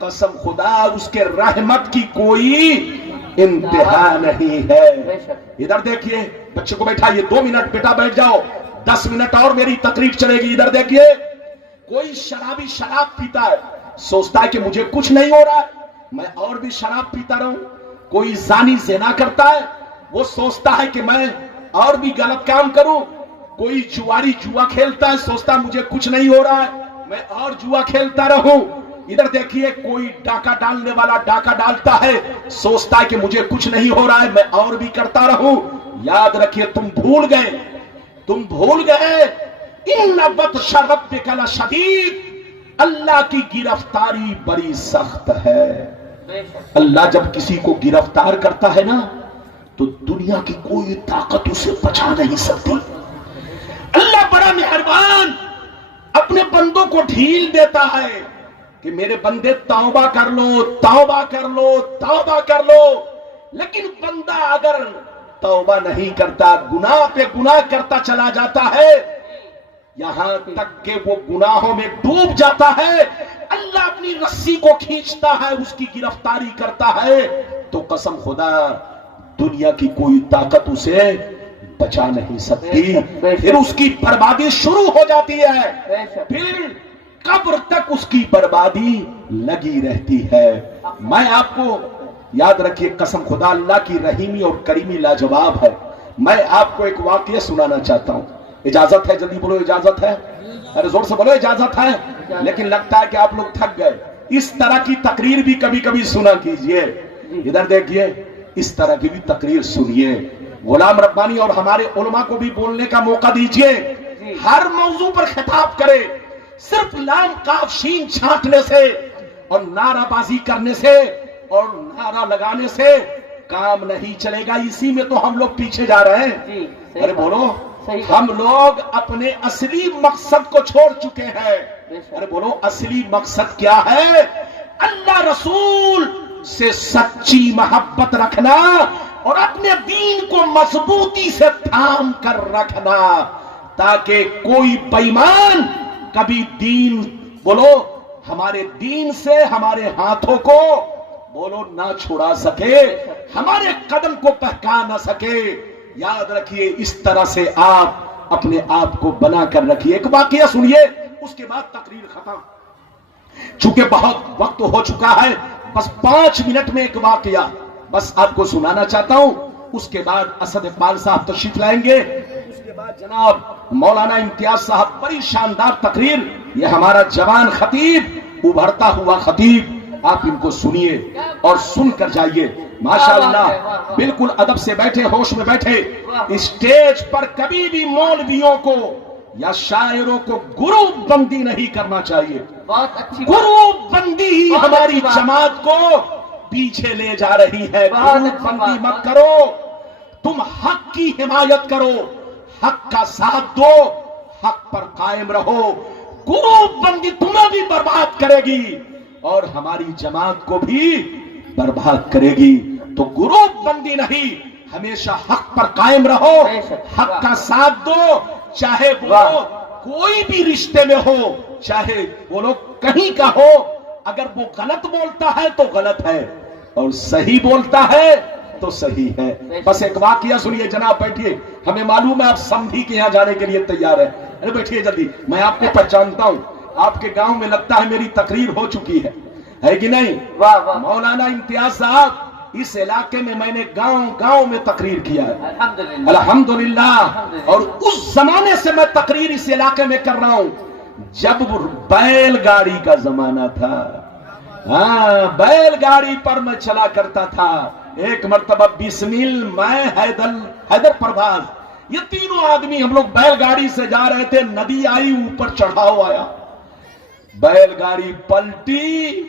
قسم خدا اس کے رحمت کی کوئی انتہا نہیں ہے. ادھر دیکھیے بچے کو بیٹھائیے, 2 منٹ بیٹا بیٹھ جاؤ, 10 منٹ اور میری تقریر چلے گی. ادھر دیکھیے کوئی شرابی شراب پیتا ہے, سوچتا ہے کہ مجھے کچھ نہیں ہو رہا ہے, میں اور بھی شراب پیتا رہوں. کوئی زانی زنا کرتا ہے, وہ سوچتا ہے کہ میں اور بھی غلط کام کروں. کوئی جواری جوا کھیلتا ہے, سوچتا ہے مجھے کچھ نہیں ہو رہا ہے, میں اور جوا کھیلتا رہوں. ادھر دیکھیے کوئی ڈاکہ ڈالنے والا ڈاکہ ڈالتا ہے, سوچتا ہے کہ مجھے کچھ نہیں ہو رہا ہے, میں اور بھی کرتا رہوں. یاد رکھیے تم بھول گئے ان بطش ربک لشدید, اللہ کی گرفتاری بڑی سخت ہے. اللہ جب کسی کو گرفتار کرتا ہے نا تو دنیا کی کوئی طاقت اسے بچا نہیں سکتی. اللہ بڑا مہربان اپنے بندوں کو ڈھیل دیتا ہے کہ میرے بندے توبہ کر لو. لیکن بندہ اگر توبہ نہیں کرتا, گناہ پہ گناہ کرتا چلا جاتا ہے, یہاں تک کہ وہ گناہوں میں ڈوب جاتا ہے, اللہ اپنی رسی کو کھینچتا ہے, اس کی گرفتاری کرتا ہے, تو قسم خدا دنیا کی کوئی طاقت اسے بچا نہیں سکتی. پھر اس کی بربادی شروع ہو جاتی ہے, پھر قبر تک اس کی بربادی لگی رہتی ہے. میں آپ کو یاد رکھیے قسم خدا اللہ کی رحیمی اور کریمی لاجواب ہے. میں آپ کو ایک واقعہ سنانا چاہتا ہوں. اجازت ہے؟ جلدی بولو اجازت ہے. ارے زور سے بولو اجازت ہے. لیکن لگتا ہے کہ آپ لوگ تھک گئے. اس طرح کی تقریر بھی کبھی کبھی سنا کیجئے. ادھر دیکھیے اس طرح کی بھی تقریر سنیے. غلام ربانی اور ہمارے علماء کو بھی بولنے کا موقع دیجئے. ہر موضوع پر خطاب کرے. صرف لام کاف شین چھانٹنے سے اور نعرہ بازی کرنے سے اور نعرہ لگانے سے کام نہیں چلے گا. اسی میں تو ہم لوگ پیچھے جا رہے ہیں. ارے بولو, ہم لوگ اپنے اصلی مقصد کو چھوڑ چکے ہیں. ارے بولو اصلی مقصد کیا ہے؟ اللہ رسول سے سچی محبت رکھنا اور اپنے دین کو مضبوطی سے تھام کر رکھنا, تاکہ کوئی بے ایمان کبھی دین بولو ہمارے دین سے ہمارے ہاتھوں کو بولو نہ چھڑا سکے, ہمارے قدم کو بہکا نہ سکے. یاد رکھیے اس طرح سے آپ اپنے آپ کو بنا کر رکھیے. ایک واقعہ سنیے, اس کے بعد تقریر ختم. چونکہ بہت وقت ہو چکا ہے, بس 5 منٹ میں ایک واقعہ بس آپ کو سنانا چاہتا ہوں. اس کے بعد اسد اقبال صاحب تشریف لائیں گے. اس کے بعد جناب مولانا امتیاز صاحب, بڑی شاندار تقریر. یہ ہمارا جوان خطیب, ابھرتا ہوا خطیب, آپ ان کو سنیے اور سن کر جائیے. ماشاءاللہ بالکل ادب سے بیٹھے, ہوش میں بیٹھے. اسٹیج پر کبھی بھی مولویوں کو یا شاعروں کو گروپ بندی نہیں کرنا چاہیے. گروپ بندی ہی ہماری جماعت کو پیچھے لے جا رہی ہے. گروپ بندی مت کرو, تم حق کی حمایت کرو, حق کا ساتھ دو, حق پر قائم رہو. گروپ بندی تمہیں بھی برباد کرے گی اور ہماری جماعت کو بھی برباد کرے گی. تو گروپ بندی نہیں, ہمیشہ حق پر قائم رہو, حق کا ساتھ دو, چاہے وہ کوئی بھی رشتے میں ہو, چاہے وہ لوگ کہیں کا ہو. اگر وہ غلط بولتا ہے تو غلط ہے, اور صحیح بولتا ہے تو صحیح ہے. بس ایک واقعہ سنیے جناب, بیٹھیے. ہمیں معلوم ہے آپ سمدھی کے یہاں جانے کے لیے تیار ہیں. ارے بیٹھیے جلدی, میں آپ کو پہچانتا ہوں. آپ کے گاؤں میں لگتا ہے میری تقریر ہو چکی ہے کہ نہیں؟ مولانا امتیاز صاحب, اس علاقے میں میں نے گاؤں میں تقریر کیا ہے الحمدللہ. اور اس زمانے سے میں تقریر اس علاقے میں کر رہا ہوں جب بیل گاڑی کا زمانہ تھا. ہاں, بیل گاڑی پر میں چلا کرتا تھا. ایک مرتبہ بسمل, میں حیدر پرواز, یہ تینوں آدمی ہم لوگ بیل گاڑی سے جا رہے تھے. ندی آئی, اوپر چڑھاؤ آیا, بیل گاڑی پلٹی,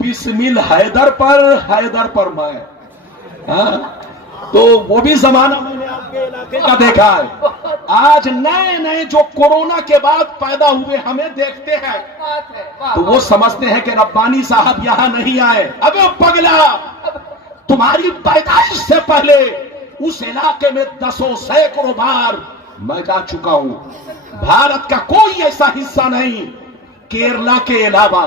بسمل حیدر پر میں. تو وہ بھی زمانہ میں نے آپ کے علاقے کا دیکھا ہے. آج نئے جو کورونا کے بعد پیدا ہوئے ہمیں دیکھتے ہیں تو وہ سمجھتے ہیں کہ ربانی صاحب یہاں نہیں آئے. ابے پگلا, تمہاری پیدائش سے پہلے اس علاقے میں 10 سینکڑوں بار میں جا چکا ہوں. بھارت کا کوئی ایسا حصہ نہیں کیرلا کے علاوہ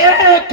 1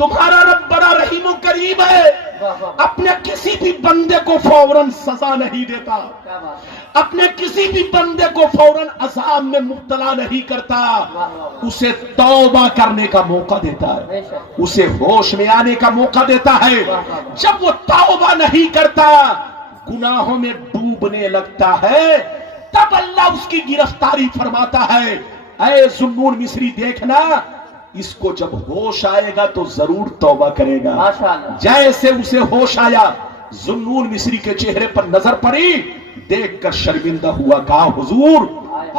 تمہارا رب بڑا رحیم و کریم ہے، اپنے کسی بھی بندے کو فوراً سزا نہیں دیتا، اپنے کسی بھی بندے کو فوراً عذاب میں مبتلا نہیں کرتا، اسے توبہ کرنے کا موقع دیتا ہے، اسے ہوش میں آنے کا موقع دیتا ہے۔ جب وہ توبہ نہیں کرتا، گناہوں میں ڈوبنے لگتا ہے، تب اللہ اس کی گرفتاری فرماتا ہے، اے ذوالنون مصری دیکھنا، اس کو جب ہوش آئے گا تو ضرور توبہ کرے گا۔ جیسے اسے ہوش آیا، ذوالنون مصری کے چہرے پر نظر پڑی، دیکھ کر شرمندہ ہوا، کہا حضور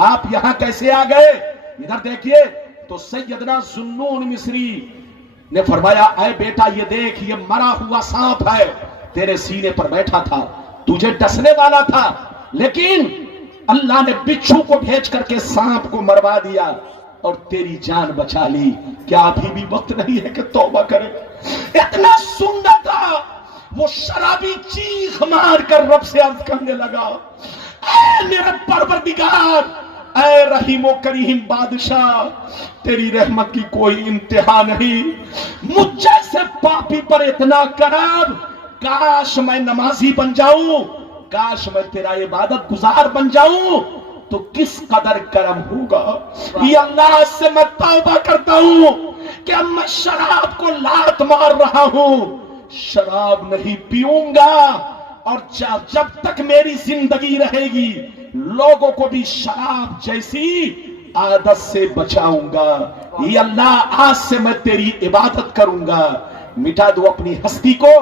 آپ یہاں کیسے آ گئے؟ ادھر دیکھیے تو سیدنا ذوالنون مصری نے فرمایا، اے بیٹا یہ دیکھ، یہ مرا ہوا سانپ ہے، تیرے سینے پر بیٹھا تھا، تجھے ڈسنے والا تھا، لیکن اللہ نے بچھو کو بھیج کر کے سانپ کو مروا دیا اور تیری جان بچا لی۔ کیا ابھی بھی وقت نہیں ہے کہ توبہ کرے؟ اتنا سننا تھا، وہ شرابی چیخ مار کر رب سے عرض کرنے لگا، اے میرے پروردگار، اے رحیم و کریم بادشاہ، تیری رحمت کی کوئی انتہا نہیں، مجھ جیسے پاپی پر اتنا کرم، کاش میں نمازی بن جاؤں، کاش میں تیرا عبادت گزار بن جاؤں تو کس قدر کرم ہوگا۔ یہ اللہ سے میں توبہ کرتا ہوں کہ اب میں شراب کو لات مار رہا ہوں، شراب نہیں پیوں گا، اور جب تک میری زندگی رہے گی لوگوں کو بھی شراب جیسی عادت سے بچاؤں گا۔ یہ اللہ آج سے میں تیری عبادت کروں گا۔ مٹا دو اپنی ہستی کو،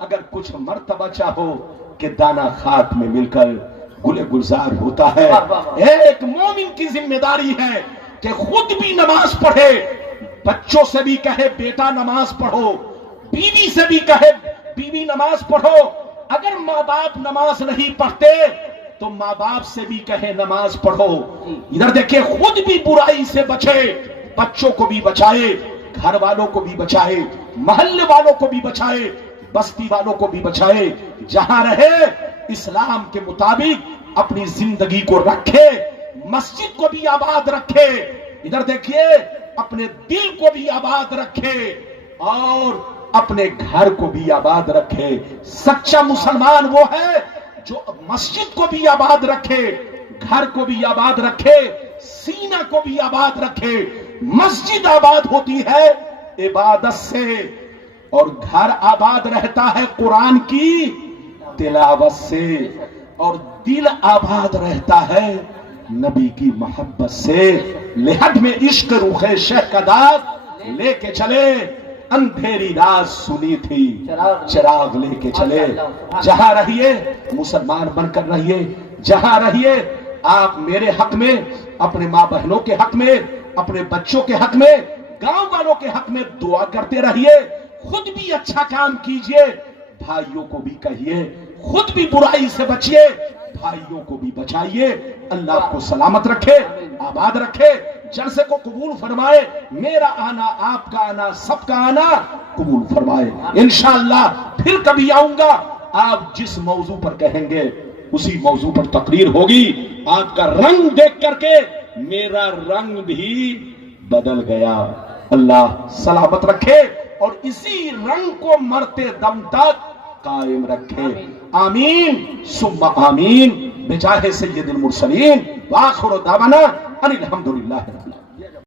اگر کچھ مرتبہ چاہو کہ دانہ خاک میں مل کر گلے گلزار ہوتا ہے۔ ایک مومن کی ذمہ داری ہے کہ خود بھی نماز پڑھے، بچوں سے بھی کہے بیٹا نماز پڑھو، بیوی سے بھی کہے بیوی نماز پڑھو، اگر ماں باپ نماز نہیں پڑھتے تو ماں باپ سے بھی کہے نماز پڑھو۔ ادھر دیکھیں، خود بھی برائی سے بچے، بچوں کو بھی بچائے، گھر والوں کو بھی بچائے، محلے والوں کو بھی بچائے، بستی والوں کو بھی بچائے، جہاں رہے اسلام کے مطابق اپنی زندگی کو رکھے، مسجد کو بھی آباد رکھے، ادھر دیکھیے اپنے دل کو بھی آباد رکھے اور اپنے گھر کو بھی آباد رکھے۔ سچا مسلمان وہ ہے جو مسجد کو بھی آباد رکھے، گھر کو بھی آباد رکھے، سینہ کو بھی آباد رکھے۔ مسجد آباد ہوتی ہے عبادت سے، اور گھر آباد رہتا ہے قرآن کی تلاوت سے، اور دل آباد رہتا ہے نبی کی محبت سے۔ لحد میں عشق روح شیخ کا داغ لے کے چلے، اندھیری رات سنی تھی چراغ لے کے چلے۔ جہاں رہیے مسلمان بن کر رہیے، جہاں رہیے آپ میرے حق میں، اپنے ماں بہنوں کے حق میں، اپنے بچوں کے حق میں، گاؤں والوں کے حق میں دعا کرتے رہیے، خود بھی اچھا کام کیجئے، بھائیوں کو بھی کہیے، خود بھی برائی سے بچیے، بھائیوں کو بھی بچائیے۔ اللہ آپ کو سلامت رکھے، آباد رکھے، جلسے کو قبول فرمائے، میرا آنا، آپ کا آنا، سب کا آنا قبول فرمائے۔ انشاءاللہ پھر کبھی آؤں گا، آپ جس موضوع پر کہیں گے اسی موضوع پر تقریر ہوگی۔ آپ کا رنگ دیکھ کر کے میرا رنگ بھی بدل گیا۔ اللہ سلامت رکھے اور اسی رنگ کو مرتے دم تک قائم رکھے۔ آمین ثم آمین بجاہ سید المرسلین وآخر دعوانا ان الحمدللہ رب العالمین۔